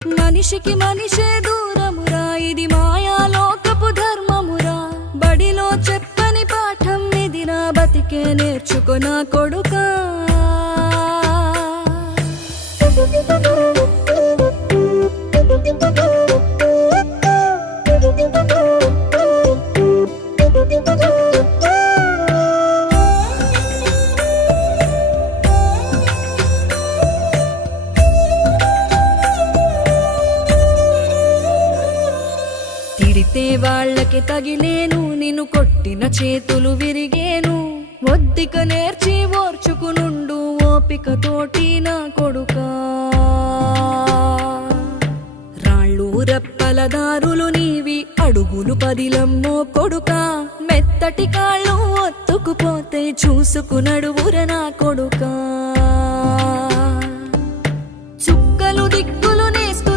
మనిషికి మనిషే దూరమురా, ఇది మాయాలోకపు ధర్మమురా. బడిలో చెప్పని పాఠం ఇదిరా, బతికే నేర్చుకో నా కొడుకా. తిడితే వాళ్ళకి తగిలేను, నిన్ను కొట్టిన చేతులు విరిగేను. ఒద్దిక నేర్చి ఓర్చుకునుండు ఓపికతోటి నా కొడుకా. రాళ్ళు రెప్పల దారులు నీవి, అడుగులు పదిలమ్మో కొడుకా. మెత్తటి కాళ్ళు ఒత్తుకుపోతే చూసుకునడువుర నా కొడుకా.